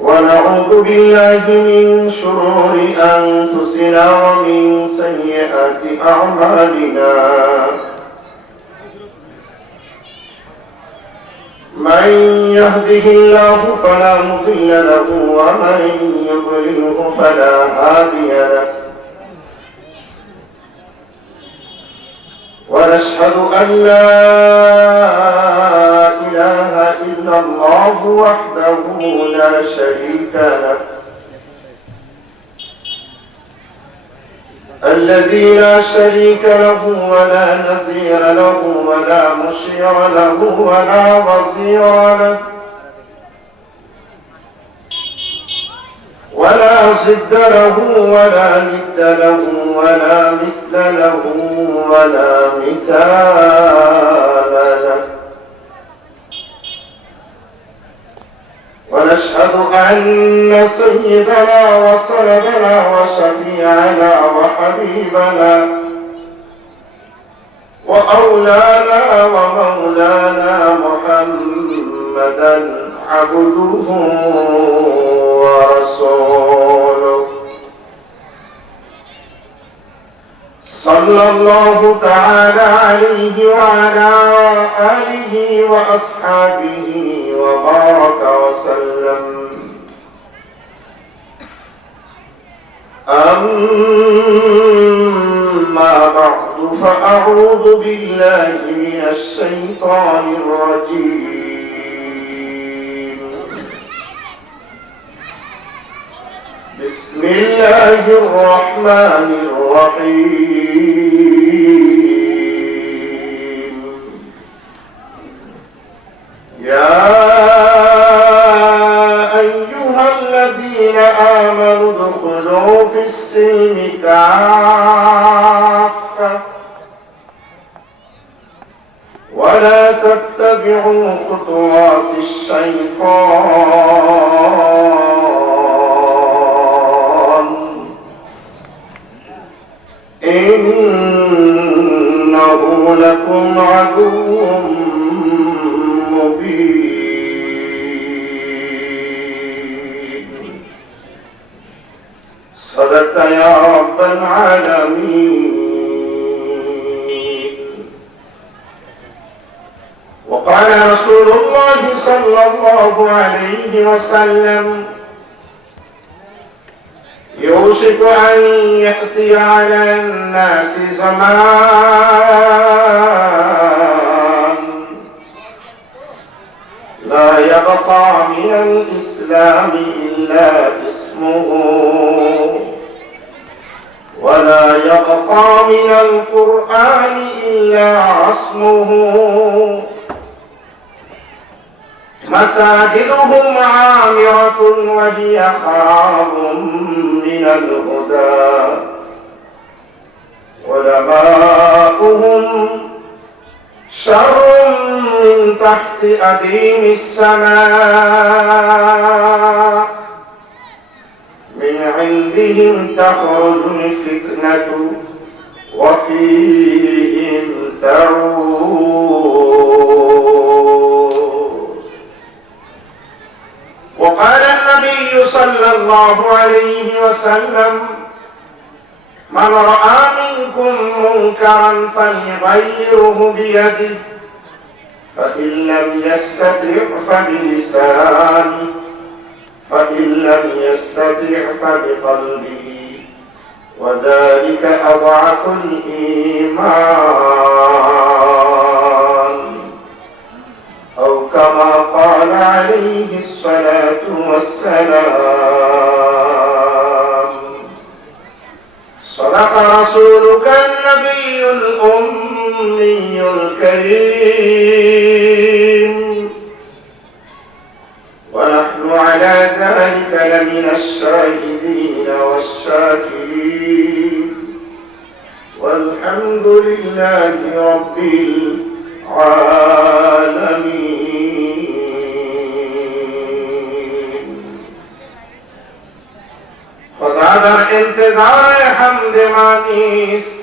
ونعوذ بالله من شرور أنفسنا ومن سيئات أعمالنا من يهده الله فلا مضل له ومن يضلله فلا هادي له ونشهد أن لا إله إلا الله وحده لا شريك له الذي لا شريك له ولا نظير له ولا مشير له ولا وزير له ولا ضد له ولا ند له ولا مثل له ولا مثال له ونشهد أن سيدنا وسندنا وشفيعنا وحبيبنا وأولانا ومولانا محمدا عبده ورسوله صلى الله تعالى عليه وعلى آله وأصحابه وبارك وسلم أما بعد فأعوذ بالله من الشيطان الرجيم بسم الله الرحمن الرحيم يا أيها الذين آمنوا ادخلوا في السلم كافة ولا تتبعوا خطوات الشيطان إنه لكم عدو مبين صدقت يا رب العالمين وقال رسول الله صلى الله عليه وسلم يوشك أن يأتي على الناس زمان لا يبقى من الإسلام إلا اسمه ولا يبقى من القرآن إلا رسمه مساجدهم عامرة وهي خراب من الهدى علماؤهم شر من تحت أديم السماء من عندهم تخرج الفتنة وفيهم تعود. وقال النبي صلى الله عليه وسلم من رأى منكم منكرا فليغيره بيده فإن لم يستطع فبلسانه فإن لم يستطع فبقلبه وذلك أضعف الإيمان أو كما قال عليه الصلاة والسلام. صدق رسولك النبي الأمي الكريم ونحن على ذلك لمن الشاهدين والشاكرين والحمد لله رب العالمين. خدا در انتظار حمد مانیست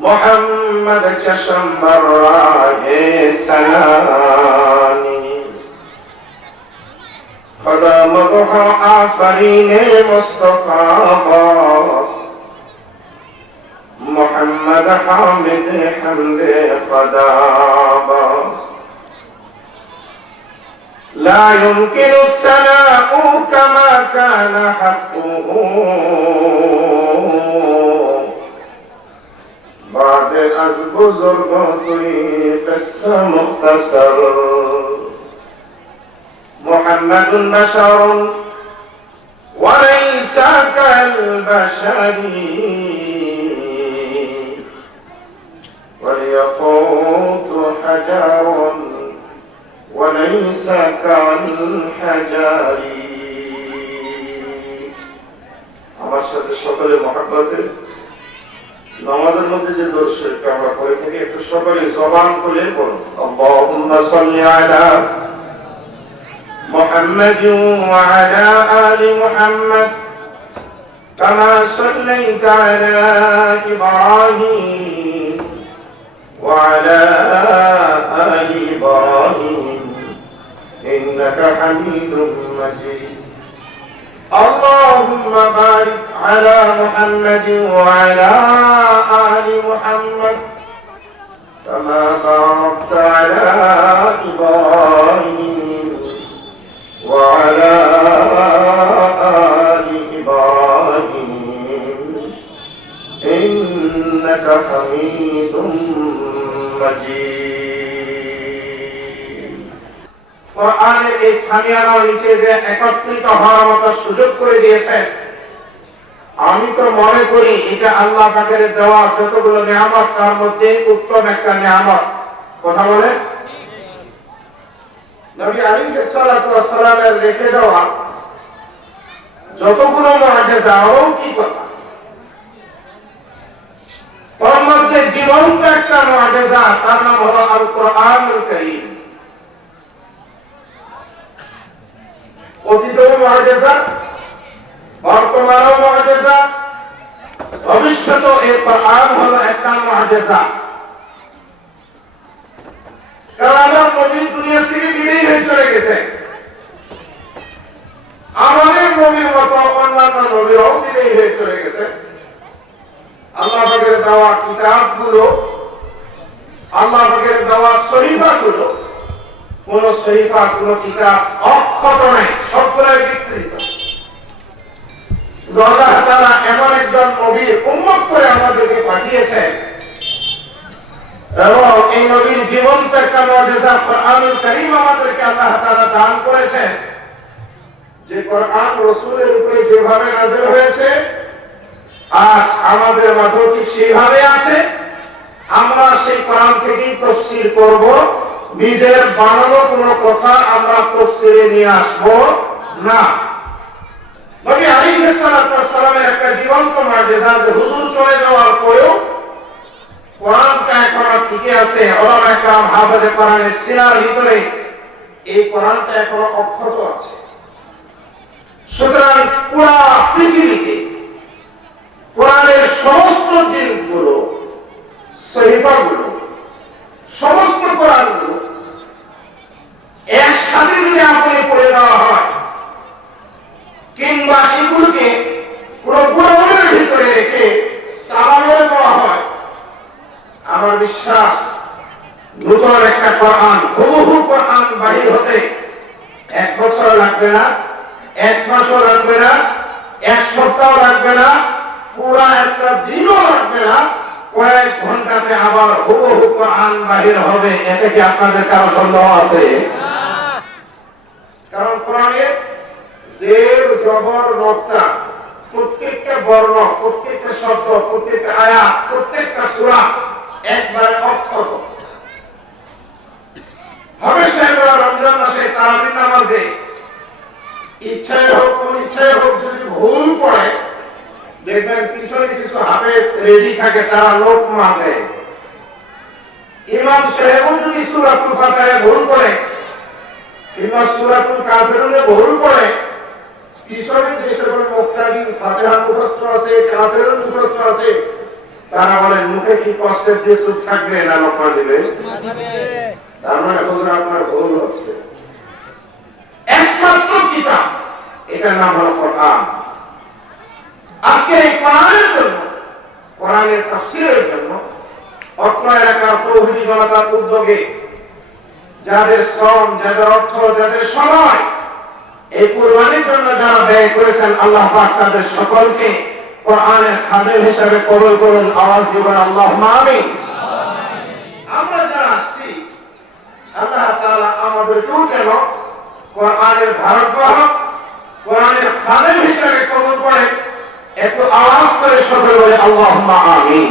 محمد چشم بر راه سنانیست خدا مدح آفرین مصطفی باز محمد حامد حمد خدا باز لا يمكن الثناء كما كان حقه بعد از بزرگوں توی قصه مختصر محمد بشر وليس كالبشر والياقوت حجر وليس كالحجر আমার সাথে সকলে মহব্বতে নামাজের মধ্যে যে দরুদ শরীফ আমরা পড়ে থাকি একটু সকলে জবান খুলে পড়ুন আল্লাহুম্মা সাল্লি আলা محمد وعلى آل محمد كما صليت على إبراهيم وعلى آل إبراهيم إنك حميد مجيد اللهم بارك على محمد وعلى آل محمد كما باركت على إبراهيم وعلى آل إبراهيم إنك حميد مجيد কোরআনের এই সামিয়ানার নিচে যে একত্রিত হওয়ার মতো সুযোগ করে দিয়েছেন আমি তো মনে করি এটা আল্লাহ পাকের দেওয়া যতগুলো নিয়ামত তার মধ্যে উত্তম একটা নিয়ামত কথা বলে নবী আলাইহিস সালাতু ওয়াস সালামের রেখে দেওয়া যতগুলো মুআজিজা কি কথা তার মধ্যে জীবন্ত একটা মুআজিজা তার নাম হলো আল কোরআনুল কারীম অতীত মুআজিজা বর্তমান মুআজিজা ভবিষ্যৎ এই কোরআন হলো একটা মুআজিজা কারণ নবী দুনিয়া থেকে বিদায় হয়ে চলে গেছে আমাদের নবীর মতো অন্যান্য নবীরাও বিদায় হয়ে চলে গেছে আল্লাহ পাকের দেওয়া কিতাবগুলো আল্লাহ পাকের দেওয়া শরীফাগুলো কোন শরীফা কোন কিতাব অক্ষত নাই সবগুলাই বিকৃত আল্লাহ তাআলা এমন একজন নবীর উম্মত করে আমাদেরকে পাঠিয়েছেন এবং এই নবীর জীবন্ত একটা মুআজিজা কোরআনুল কারীম আমাদেরকে আল্লাহ তাআলা দান করেছেন যে কোরআন রাসূলের উপরে যেভাবে নাযিল হয়েছে আজ আমাদের মাঝে ঠিক সেইভাবে আছে আমরা সেই কোরআন থেকেই তাফসীর করব নিজের বানানো কোনো কথা আমরা তাফসীরে নিয়ে আসব না নবী আলাইহিস সালাতু ওয়াস সালামের একটা জীবন্ত মুআজিজা যে হুজুর চলে যাওয়ার পরেও কোরআনটা এখনো টিকে আছে ওলামা একরাম হাফেজে কোরআনের সিনার ভিতরে এই কোরআনটা এখনো অক্ষত আছে সুতরাং পুরা পৃথিবীতে কোরআনের সমস্ত দিনগুলো শরীফাগুলো সমস্ত কোরআনগুলো একসাথে যদি আপনি পড়ে দেওয়া হয় কিংবা এগুলোকে পুরো কোরআনের ভিতরে রেখে তালাবলে দেওয়া হয় আমার বিশ্বাস নতুন একটা কোরআন হুবহু কোরআন বাহির হতে 1 বছর লাগবে না 1 মাসও লাগবে না 1 সপ্তাহ লাগবে না পুরা একটা দিনও লাগবে না কয়েক ঘন্টাতে আবার হুবহু কোরআন বাহির হবে এতে কি আপনাদের কারো সন্দেহ আছে কারণ কোরআনের জের জবর নক্তা প্রত্যেকটা বর্ণ প্রত্যেকটা শব্দ প্রত্যেকটা আয়াত প্রত্যেকটা সূরা একবারে অক্ষত হবে সাহেবরা রমজান মাসে তারাবির নামাজে ইচ্ছায় হোক অনিচ্ছায় হোক যদি ভুল পড়ে দেখবেন পিছনে কিছু হাফেজ রেডি থাকে তারা লোক মারে ইমাম সাহেব যদি সূরাতুল ফাতিহা ভুল করে কিংবা সূরাতুল কাফিরুনে ভুল করে পিছনে যে সকল মুক্তাদি ফাতিহা মুখস্থ আছে কাফিরুন মুখস্থ আছে তারা বলেন মুখে কি কষ্টের দিয়ে চুপ থাকবে না লোকমা দিবে তার মানে হুজুর আপনার ভুল হচ্ছে একমাত্র কিতাব এটার নাম হলো কোরআন। আজকে এই কোরআনের জন্য, কোরআনের তাফসীরের জন্য অত্র এলাকার তৌহিদি জনতার উদ্যোগে যাদের শ্রম, যাদের অর্থ, যাদের সময় এই কুরবানির জন্য যারা ব্যয় করেছেন, আল্লাহ পাক তাদের সকলকে কোরআনের খাদেম হিসেবে কবুল করুন। আওয়াজ দিবেন আল্লাহুম্মা আমিন। আমরা যারা আসছি, আল্লাহ তাআলা আমাদেরকেও যেন কোরআনের ধারক বাহক, কোরআনের খাদেম হিসেবে কবুল করেন। একটু আওয়াজ করে সকলে বলে আল্লাহুম্মা আমিন।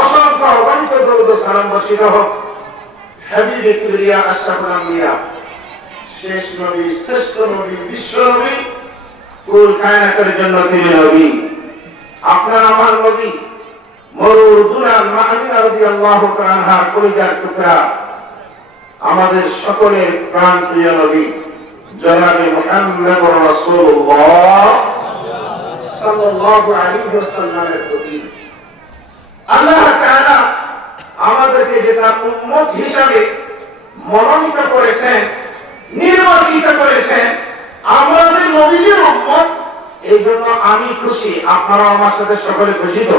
অসংখ্য অগণিত দরুদ ও সালাম বর্ষিত হোক হাবিবে কিবরিয়া আশরাফুল আম্বিয়া, শেষ নবী, শ্রেষ্ঠ নবী, বিশ্ব নবী, কুল কায়নাতের জন্য তিনি নবী, আপনার আমার নবী, মরুর দুলাল মাহমিনা রাদিয়াল্লাহু তাআলা আনহার কলিজার টুকরা, আমাদের সকলের প্রাণ প্রিয় নবী জনাবে মুহাম্মদুর রাসূলুল্লাহ সাল্লাল্লাহু আলাইহি ওয়াসাল্লামের প্রতি আল্লাহ তাআলা আমাদেরকে যে তার উম্মত হিসাবে মনোনীত করেছেন, নির্বাচিত করেছেন, আমরা যে নবীর উম্মত, এই জন্য আমি খুশি। আপনারা আমার সাথে সকলে খুশি তো?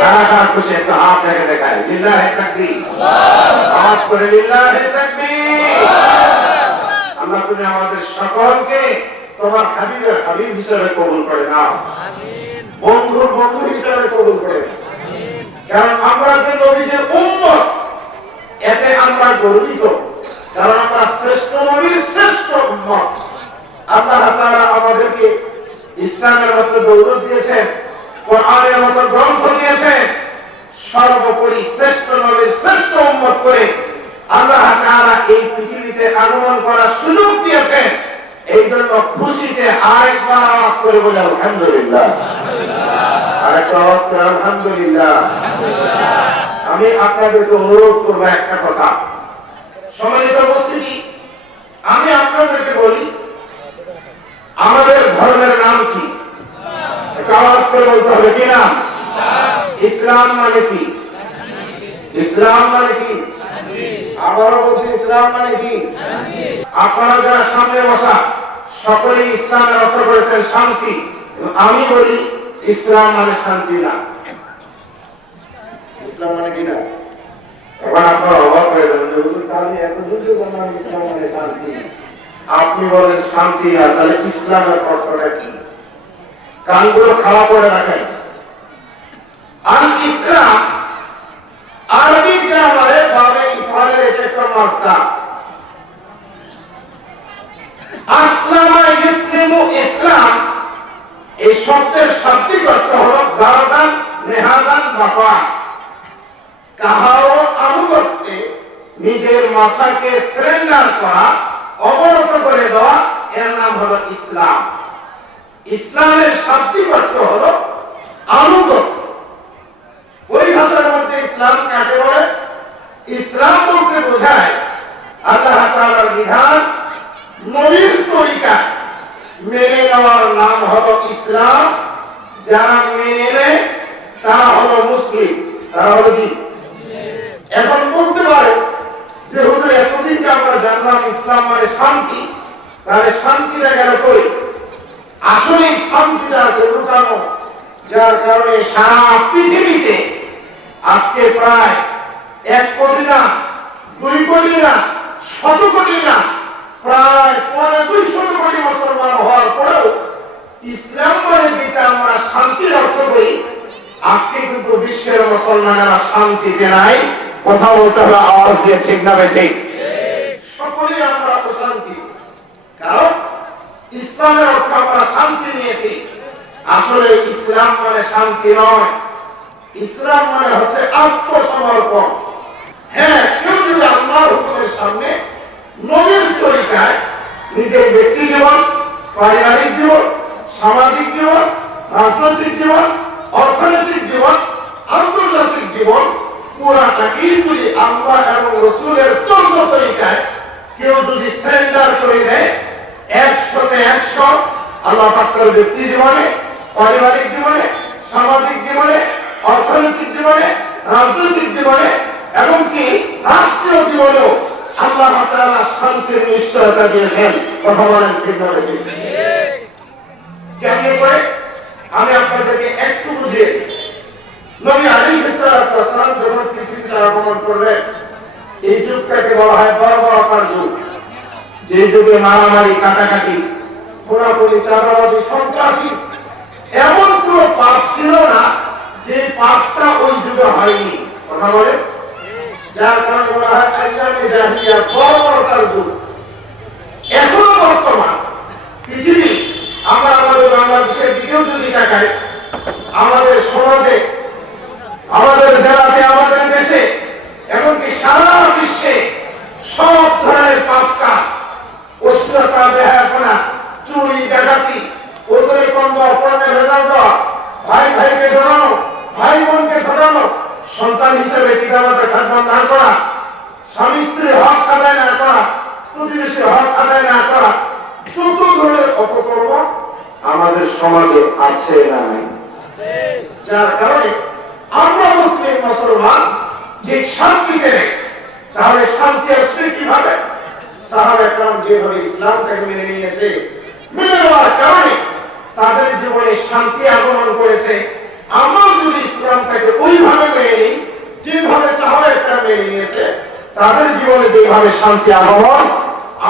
কারা খুশি? একটু হাত দেখে দেখায়। লিল্লাহি তাকবীর, আওয়াজ করে লিল্লাহি তাকবীর। আল্লাহ তুমি আমাদের সকলকে তোমার হাবিবের হাবিব হিসেবে কবুল করে নাও, বন্ধুর বন্ধু হিসেবে কবুল করে নাও। কারণ আমরা যে নবীর উম্মত, এতে আমরা গর্বিত, কারণ আমরা শ্রেষ্ঠ নবীর শ্রেষ্ঠ উম্মত। আল্লাহ তাআলা আমাদেরকে ইসলামের মতো দৌলত দিয়েছেন, কোরআনের মতো গ্রন্থ দিয়েছেন, সর্বোপরি শ্রেষ্ঠ নবীর শ্রেষ্ঠ উম্মত করে আল্লাহ তাআলা এই পৃথিবীতে আগমন করার সুযোগ দিয়েছেন। এই জন্য খুশিতে আরেকবার আওয়াজ করে বলে আলহামদুলিল্লাহ, আরেকটা আওয়াজ করে আলহামদুলিল্লাহ। আমি আপনাদেরকে অনুরোধ করবো একটা কথা, সম্মানিত উপস্থিতি, আমি আপনাদেরকে বলি আমাদের ধর্মের নাম কি? আওয়াজ করে বলতে হবে, কি নাম? ইসলাম মানে কি? ইসলাম মানে কি? আবারও বলছি, ইসলাম মানে কি? আপনারা যারা সামনে বসা সকলেই ইসলামের অর্থ করেছেন শান্তি। আমি বলি ইসলাম মানে শান্তি না। ইসলাম মানে কি না? এখন আপনারা অবাক হয়ে যাবেন, তাহলে এত যুদ্ধ জানলাম ইসলাম মানে শান্তি, আপনি বলেন শান্তি না, তাহলে ইসলামের অর্থটা কি? কানগুলো খাওয়া করে রাখেন। আল ইসলাম আরবি গ্রামারে বাবে ইফালের একটা মাসদার। আসলামা ইসলামু, ইসলাম এই শব্দের শাব্দিক অর্থ হলো দারাদান, নেহাদান, বাফা। কাহারও আনুগত্যে নিজের মাথাকে সারেন্ডার করা, অবনত করে দেওয়া, এর নাম হলো ইসলাম। ইসলামের শাব্দিক অর্থ হলো আনুগত্য। পরিভাষার মধ্যে ইসলাম কাকে বলে? ইসলাম বলতে বোঝায় আল্লাহ তাআলার বিধান নবীর তরিকা মেনে নেওয়ার নাম হলো ইসলাম। যারা মেনে নেয় তারা হলো মুসলিম, তারা হলো কি? এখন বলতে পারে যে হুজুর এতদিন যে আমরা জানলাম ইসলাম মানে শান্তি, তাহলে শান্তিটা গেল কই? আসলে শান্তিটা আছে লুকানো, যার কারণে সারা পৃথিবীতে আজকে প্রায় 1 কোটি না, 2 কোটি না, 100 কোটি না, প্রায় 200 কোটি মুসলমান হওয়ার পরেও ইসলাম মানে যেটা আমরা শান্তির অর্থ করি, আজকে কিন্তু বিশ্বের মুসলমানেরা শান্তিতে নাই। কথা বলতে হবে আওয়াজ দিয়ে, ঠিক না বেঠিক? সকলেই আমরা অশান্তি, কারণ ইসলামের অর্থ আমরা শান্তি নিয়েছি। আসলে ইসলাম মানে শান্তি নয়, ইসলাম মানে হচ্ছে আত্মসমর্পণ। হ্যাঁ, কেউ যদি আল্লাহর হুকুমের সামনে নবীর তরিকায় নিজের ব্যক্তি জীবন, পারিবারিক জীবন, সামাজিক জীবন, রাজনৈতিক জীবন, অর্থনৈতিক জীবন, আন্তর্জাতিক জীবন পুরাটাকেই যদি আল্লাহ এবং রাসূলের তরিকায় কেউ যদি সারেন্ডার করে দেয় 100-তে 100, আল্লাহ পাকের ব্যক্তি জীবনে, পারিবারিক জীবনে, সামাজিক জীবনে, অর্থনৈতিক জীবনে, রাজনৈতিক জীবনে, এমনকি রাষ্ট্রীয় জীবনেও আল্লাহ তাআলা শান্তির নিশ্চয়তা দিয়েছেন। কথা বলেন ঠিক না ঠিক? কেমন করে আমি আপনাদেরকে একটু বুঝিয়ে দিই। নবী আলাইহিস সালাতু ওয়াস সালাম যখন পৃথিবীতে আগমন করলেন, এই যুগটাকে বলা হয় বর্বরতার যুগ। যে যুগে মারামারি, কাটাকাটি, পোড়াপোড়ি, চাঁদাবাজি, সন্ত্রাসী এমন কোন পাপ ছিল না যে পাপটা ওই যুগে হয়নি। কথা বলে, যার কারণে বলা হয় আইয়ামে জাহিলিয়ার বর্বরতার যুগ। এখনো বর্তমান পৃথিবী, আমরা আমাদের বাংলাদেশের দিকেও যদি তাকাই, আমাদের সমাজে, আমাদের জেলাতে, আমাদের দেশে, এমনকি সারা বিশ্বে সব ধরনের পাপ কাজ, অশ্লীলতা, বেহায়াপনা, চুরি, ডাকাতি, ওজনে কম দেওয়া, পণ্যে ভেজাল দেওয়া, ভাই ভাইকে ঠকানো, ভাই বোনকে ঠকানো, সন্তান হিসেবে পিতামাতার খাদমত না করা, স্বামী স্ত্রীর হক আদায় না করা, প্রতিবেশীর হক আদায় না করা, যত ধরনের অপকর্ম আমাদের সমাজে আছে না নাই? যার কারণে আমরা মুসলিম মুসলমান যে শান্তিতে নেই, তাহলে শান্তি আসবে কিভাবে? সাহাবায়ে কেরাম যেভাবে ইসলামটাকে মেনে নিয়েছে, মেনে নেওয়ার কারণে তাদের জীবনে শান্তি আগমন করেছে। আমরা যদি ইসলামটাকে ওইভাবে মেনে নিই যেভাবে সাহাবায়ে কেরাম মেনে নিয়েছে, তাদের জীবনে যেভাবে শান্তি আগমন,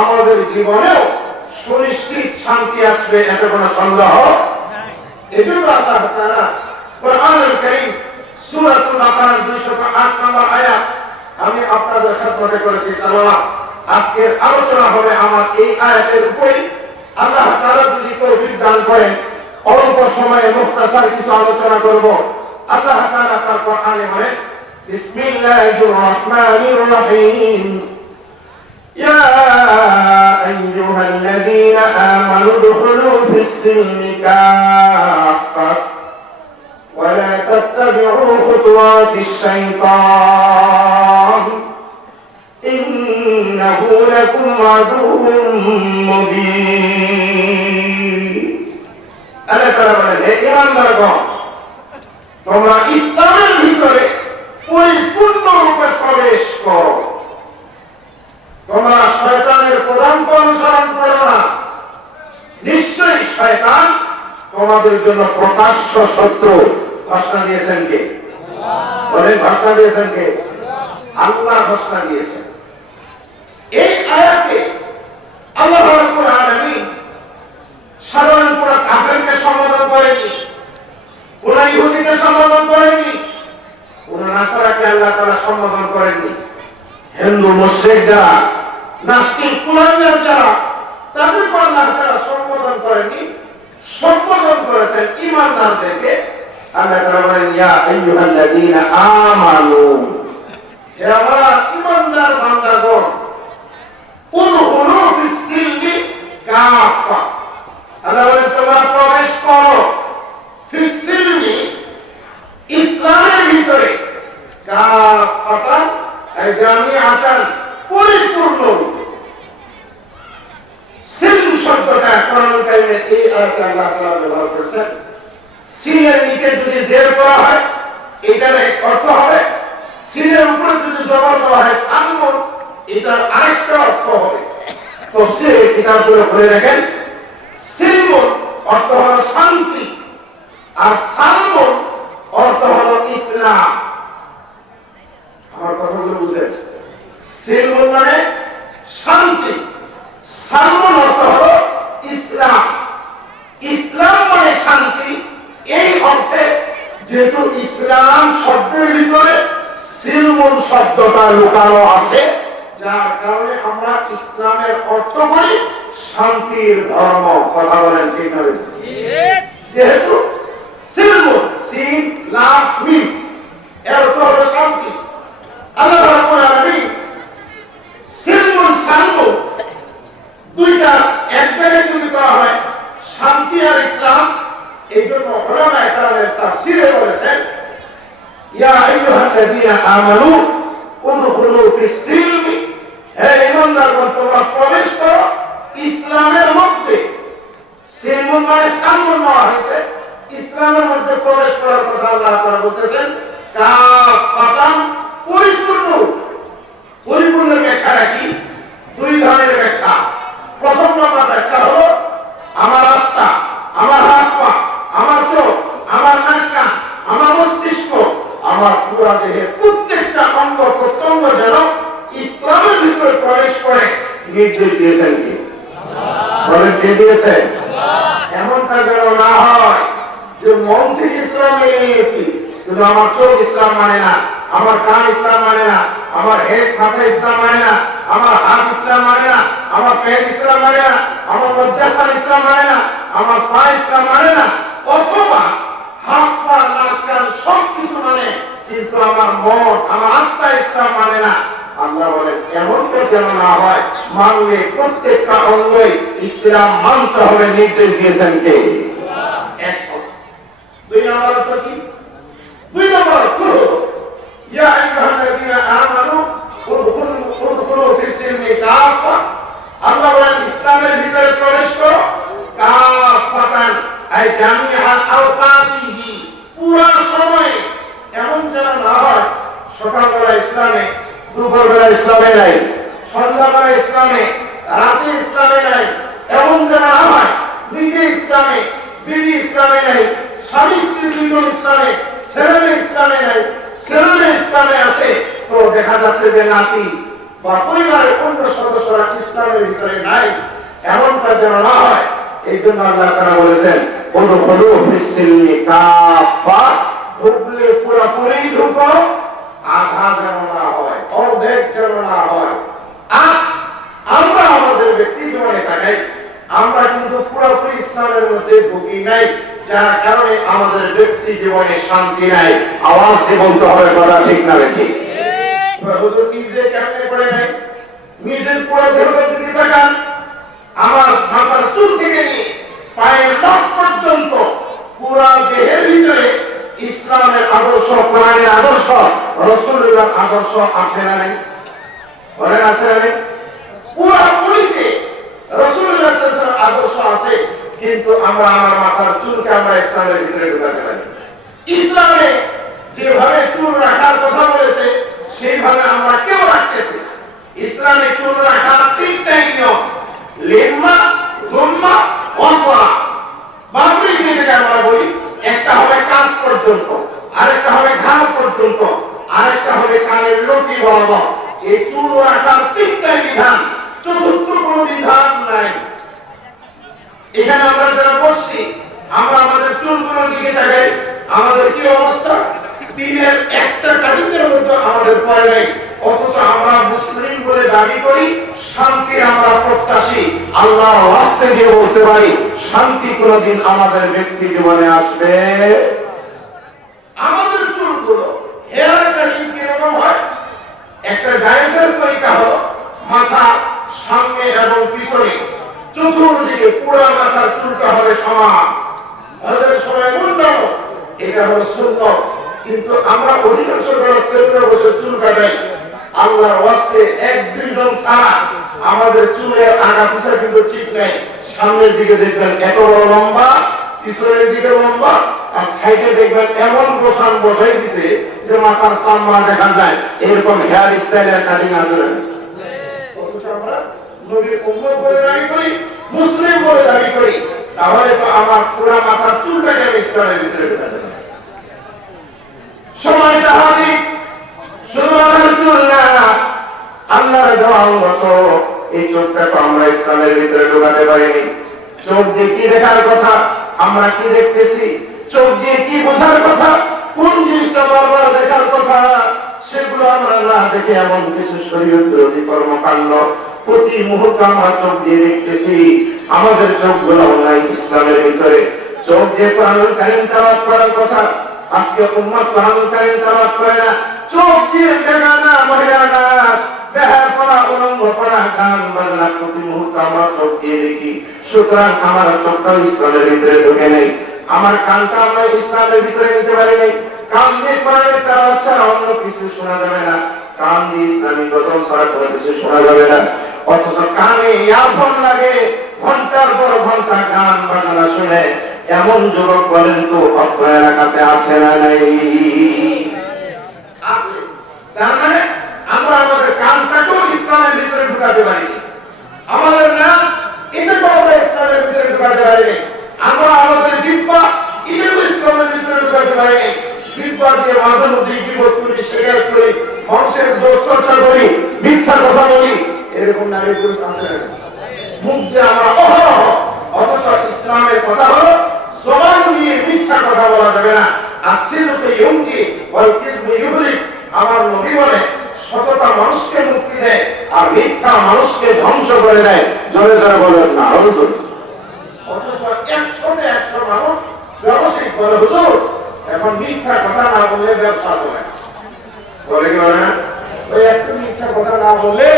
আমাদের জীবনেও সুনিশ্চিত শান্তি আসবে, এতে কোনো সন্দেহ নাই। এজন্য আল্লাহ তাআলা কোরআনুল কারীম সূরাতুল বাকারার 208 নম্বর আয়াত আমি আপনাদের খেদমতে করেছি তেলাওয়াত। আজকের আলোচনা হবে আমার এই আয়াতের উপরে। আল্লাহ তাআলা যদি তৌফিক দান করেন, অল্প সময়ে মুখতাসার কিছু আলোচনা করব। আল্লাহ তাআলা তার কোরআনে বলেন, বিসমিল্লাহির রহমানির রহিম, ইয়া আইয়ুহাল্লাযীনা আমানু দুখুলু ফিস-সিলমি কাফা ওয়া লা তাত্তাবি'উ খুতুওয়াতিশ শাইতান ইন্নাহু লাকুম আদুউম মুবিন। আল্লাহ তাআলা বলেন, হে ঈমানদারগণ, তোমরা ইসলামের ভিতরে পরিপূর্ণরূপে প্রবেশ করো। তোমরা শয়তানের পদাঙ্ক অনুসরণ করো না। নিশ্চয়ই শয়তান তোমাদের জন্য প্রকাশ্য শত্রু। ঘোষণা দিয়েছেন কে? বলেন, ঘোষণা দিয়েছেন কে? আল্লাহ ঘোষণা দিয়েছেন। এই আয়াতে আল্লাহ রাব্বুল আলামিন সাধারণ কোন কাফেরকে সম্বোধন করেননি, কোন ইহুদিকে সম্বোধন করেননি, কোন নাসারাকে আল্লাহ তাআলা সম্বোধন করেননি। হিন্দু মুশরিক যারা, নাস্তিক কুলাঙ্গার যারা, তাদেরকে আল্লাহ তাআলা সম্বোধন করেননি, সম্বোধন করেছেন ঈমানদারদেরকে। আল্লাহ তাআলা বলেন, ইয়া আইয়ুহাল্লাযীনা আমানু, হে আমার ঈমানদার বান্দাগণ, উদখুলু ফিস-সিলমি কাফা। আল্লাহ বলেন, তোমরা প্রবেশ করো ফিস-সিলমি, ইসলামের ভিতরে, কাফাতান আই জামিআতান, পরিপূর্ণ রূপে। সিলম শব্দটা কোরআনুল কারীমে এই আয়াতে আল্লাহ তাআলা ব্যবহার করেছেন। সিনের নিচে যদি জের করা হয়, এটার এক অর্থ হবে, সিনের উপরে যদি জবর দেওয়া হয় সালমুন, এটার আরেকটা অর্থ হবে। তাফসীরে কিতাবগুলো পড়ে দেখেন, সিলমুন অর্থ হলো শান্তি, আর সালমুন অর্থ হলো ইসলাম। আমার কথাগুলো বুঝেন? সিলমুন মানে শান্তি, সালমুন অর্থ হলো ইসলাম। ইসলাম মানে শান্তি। এই অর্থে যেহেতু ইসলাম শব্দের ভিতরে সিলমুন শব্দটা লুকানো আছে, যার কারণে আমরা ইসলামের অর্থ করি শান্তির ধর্ম। কথা বলেন ঠিক না? যেহেতু সিলমুন, সিন লাম মিম, এর অর্থ হলো শান্তি। আল্লাহ রাব্বুল আলামিন সিলমুন সালমুন দুইটা এক জায়গায় যদি করা হয়, শান্তি আর ইসলাম, এই জন্য উলামায়ে কেরামের তাফসীরে বলেছেন, ইয়া আইয়ুহাল্লাযীনা আমানু উদখুলু ফিস-সিলমি, হে ঈমানদারগণ, তোমরা প্রবেশ করো ইসলামের মধ্যে। সিলমুন মানে সালমুন নেওয়া হয়েছে, ইসলামের মধ্যে প্রবেশ করার কথা আল্লাহ তাআলা বলতেছেন, কাফাতান, পরিপূর্ণ। পরিপূর্ণ ব্যাখ্যাটা কি? দুই ধরনের ব্যাখ্যা। প্রথম নম্বর ব্যাখ্যা হলো আমার আত্মা, আমার হাত পা, আমার চোখ, আমার নাক কান, আমার মস্তিষ্ক, আমার পুরো দেহের প্রত্যেকটা অঙ্গ প্রত্যঙ্গ যেন ইসলামের ভিতরে প্রবেশ করে নির্দেশ দিয়েছেন কি? বলেন কে দিয়েছে? এমনটা যেন না হয় যে মন থেকে ইসলাম মেনে নিয়েছি কিন্তু আমার চোখ ইসলাম মানে না, আমার কান ইসলাম মানে না, আমার হেড মাথা ইসলাম মানে না, আমার হাত ইসলাম মানে না, আমার পেট ইসলাম মানে না, আমার মজ্জাস্থান ইসলাম মানে না, আমার পা ইসলাম মানে না, অথবা হাত পা নাক কান সব কিছু মানে কিন্তু আমার মন আমার আত্মা ইসলাম মানে না। আল্লাহ বলেন এমনটা যেন না হয়, মানলে প্রত্যেকটা অঙ্গই ইসলাম মানতে হবে নির্দেশ দিয়েছেন কে? এক কথা। দুই নম্বর অর্থ কি? দুই নম্বর অর্থ হলো ইয়া আইয়ুহাল্লাযীনা আমানু উদখুলু ফিস-সিলমি কাফা। আল্লাহ বলেন ইসলামের ভিতরে প্রবেশ করো কাফাতান, আই জামিআন আওকাতিহি, পুরো সময়ে। এমন যেন না হয় সকালবেলা ইসলামে, দুপুরবেলা ইসলামে নাই, সন্ধ্যাবেলা ইসলামে, রাতে ইসলামে নাই। এমন যেন না হয় নিজে ইসলামে, বিবি ইসলামে নাই, স্বামী স্ত্রী দুইজন ইসলামে, ছেলে ইসলামে নাই, ছেলে ইসলামে আছে তো দেখা যাচ্ছে যে নাতি বা পরিবারের অন্য সদস্যরা ইসলামের ভিতরে নাই। এমনটা যেন না হয় এই জন্য আল্লাহ তাআলা বলেছেন উদখুলু ফিস-সিলমি কাফা, ঢুকলে পুরোপুরি ঢুকো, আধা যেন না হয়, অর্ধেক যেন না হয়। আজ আমরা আমাদের ব্যক্তি জীবনে থাকাই আমরা কিন্তু পুরোপুরি ইসলামের মধ্যে ঢুকি নাই, যার কারণে আমাদের ব্যক্তি জীবনে শান্তি নাই। আওয়াজ দিয়ে বলতে হবে কথা, ঠিক না ঠিক? হুজুর নিজে কেমনে করে নাই? নিজের পুরো দেহের দিকে তাকান, আমার মাথার চুল থেকে নিয়ে পায়ের নখ পর্যন্ত পুরো দেহের ভিতরে ইসলামের আদর্শ, কোরআনের আদর্শ, রাসূলুল্লাহর আদর্শ আছে না নাই? বলেন আছে না নাই? পুরো বডিতে রাসূলুল্লাহ সাল্লাল্লাহু আলাইহি ওয়াসাল্লামের আদর্শ আছে, কিন্তু আমরা আমার মাথার চুলকে আমরা ইসলামের ভিতরে ঢুকাতে পারি। ইসলামে যেভাবে চুল রাখার কথা বলেছে সেইভাবে আমরা কেউ রাখতেছি। ইসলামে চুল রাখার তিনটাই নিয়ম, লিম্মা, জুম্মা, ওয়াসওয়ালা। বাবরি যেটাকে আমরা বলি, একটা হবে কাঁধ পর্যন্ত, আরেকটা হবে ঘাড় পর্যন্ত, আরেকটা হবে কানের লতি বরাবর। এই চুল রাখার তিনটাই বিধান, চতুর্থ কোনো বিধান নাই। এখানে আমরা যারা বসছি আমরা আমাদের চুলগুলোর দিকে তাকাই, আমাদের কি অবস্থা? দিনের একটা কাটিংয়ের মধ্যে আমাদের পরে নাই, অথচ আমরা মুসলিম বলে দাবি করি, শান্তি আমরা প্রত্যাশী। আল্লাহ রাস্তায় গিয়ে বলতে পারি শান্তি কোনদিন আমাদের ব্যক্তি জীবনে আসবে। আমাদের চুলগুলো হেয়ার কাটিং কিরকম হয়? একটা ডায়েটের তরিকা হলো মাথা সামনে এবং পিছনে চতুর্দিকে পুরো মাথার চুলটা হবে সমান, হজের সময় মুন্ডানো, এটা হলো সুন্নাত। কিন্তু আমরা অধিকাংশ যারা সেলফে বসে চুল কাটাই, আল্লাহর ওয়াস্তে এক দুইজন ছাড়া আমাদের চুলের আগা পিছা কিন্তু ঠিক নাই। সামনের দিকে দেখবেন এত বড় লম্বা, পিছনের দিকে লম্বা, আর সাইডে দেখবেন এমন বসান বসাই দিছে যে মাথার সামনে দেখা যায়। এরকম হেয়ার স্টাইলের কাটিং আছে। অথচ আমরা নবীর উম্মত বলে দাবি করি, মুসলিম বলে দাবি করি, তাহলে তো আমার পুরা মাথার চুলটাকে আমি ইসলামের ভিতরে ঢুকাতে পারি। সময়টা হাজির, শুধু মাথার চুল না, আল্লাহর দেওয়া অঙ্গ চোখ, এই চোখটা তো আমরা ইসলামের ভিতরে ঢুকাতে পারিনি। চোখ দিয়ে কি দেখার কথা, আমরা কি দেখতেছি? চোখ দিয়ে কি বোঝার কথা, কোন জিনিসটা বারবার দেখার কথা, সেগুলো আমরা না দেখে এমন কিছু শরীয়ত বিরোধী কর্মকাণ্ড প্রতি মুহূর্তে আমরা চোখ দিয়ে দেখতেছি। আমাদের চোখগুলো নাই ইসলামের ভিতরে। চোখ দিয়ে কোরআনুল কারীম তেলাওয়াত করার কথা, আজকে উম্মত কোরআনুল কারীম তেলাওয়াত করে না। চোখ দিয়ে বেগানা মহিলারা বেহায়াপনা, উলঙ্গপনা, গান বাজনা প্রতি মুহূর্তে আমরা চোখ দিয়ে দেখি। সুতরাং আমার চোখটাও ইসলামের ভিতরে ঢুকে নেই, আমার কানটা আমরা ইসলামের ভিতরে নিতে পারি নাই। কান দিয়ে কোরআনের তেলাওয়াত ছাড়া অন্য কিছু শোনা যাবে না, কান দিয়ে ইসলামী গজল ছাড়া কোনো কিছু শোনা যাবে না। অথচ কানে ইয়ারফোন লাগে, ঘন্টার পর ঘন্টা গান বাজনা শুনে এমন যুবক বলেন তো আপনার এলাকাতে আছে না নাই? আছে। তার মানে আমরা আমাদের কানটাকেও ইসলামের ভিতরে ঢুকাতে পারিনি, আমাদের না এটাকে আমরা ইসলামের ভিতরে ঢুকাতে পারিনি, আমরা আমাদের জিহ্বা এটাকে ইসলামের ভিতরে ঢুকাতে পারিনি। জিহ্বা দিয়ে মাঝে মধ্যে বিপদ করি, শেখায়ত করি, মানুষের দোষ চর্চা করি, মিথ্যা কথা বলি, এরকম নারী পুরুষ আছে না? মুখ দিয়ে আমরা অহরহ, অথচ ইসলামের কথা হলো জবান নিয়ে মিথ্যা কথা বলা যাবে না। আসিলুকে ইউমকি ওয়াল কিযবু ইউহলিক, আমার নবী বলে সততা মানুষকে মুক্তি দেয় আর মিথ্যা মানুষকে ধ্বংস করে দেয়। জোরে জোরে বলেন না হুজুর। অথচ 100 মানুষ ব্যবসায়িক বলে হুজুর এখন মিথ্যা কথা না বললে ব্যবসা চলে না, বলে কি বলে না? ওই একটু মিথ্যা কথা না বললে,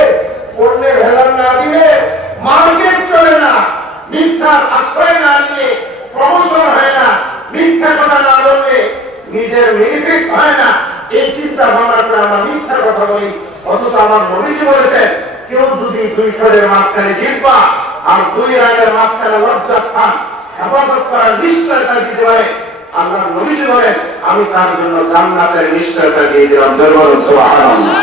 পণ্যে ভেজাল না দিলে মার্কেট চলে না, মিথ্যার আশ্রয় না নিয়ে প্রমোশন হয় না, মিথ্যা কথা না বললে নিজের বেনিফিট হয় না। এই চিন্তা ভাবনা করে আমরা মিথ্যা কথা বলি। অথচ আমার নবীজি বলেছেন কেউ যদি দুই ঠোঁটের মাঝখানে জিহ্বা আর দুই রাগের মাঝখানে লজ্জাস্থান হেফাজত করার নিশ্চয়তা দিতে পারে, আল্লাহর নবীজি বলেন আমি তার জন্য জান্নাতের নিশ্চয়তা দিয়ে দিলাম। জোরে বলুন সুবহানাল্লাহ।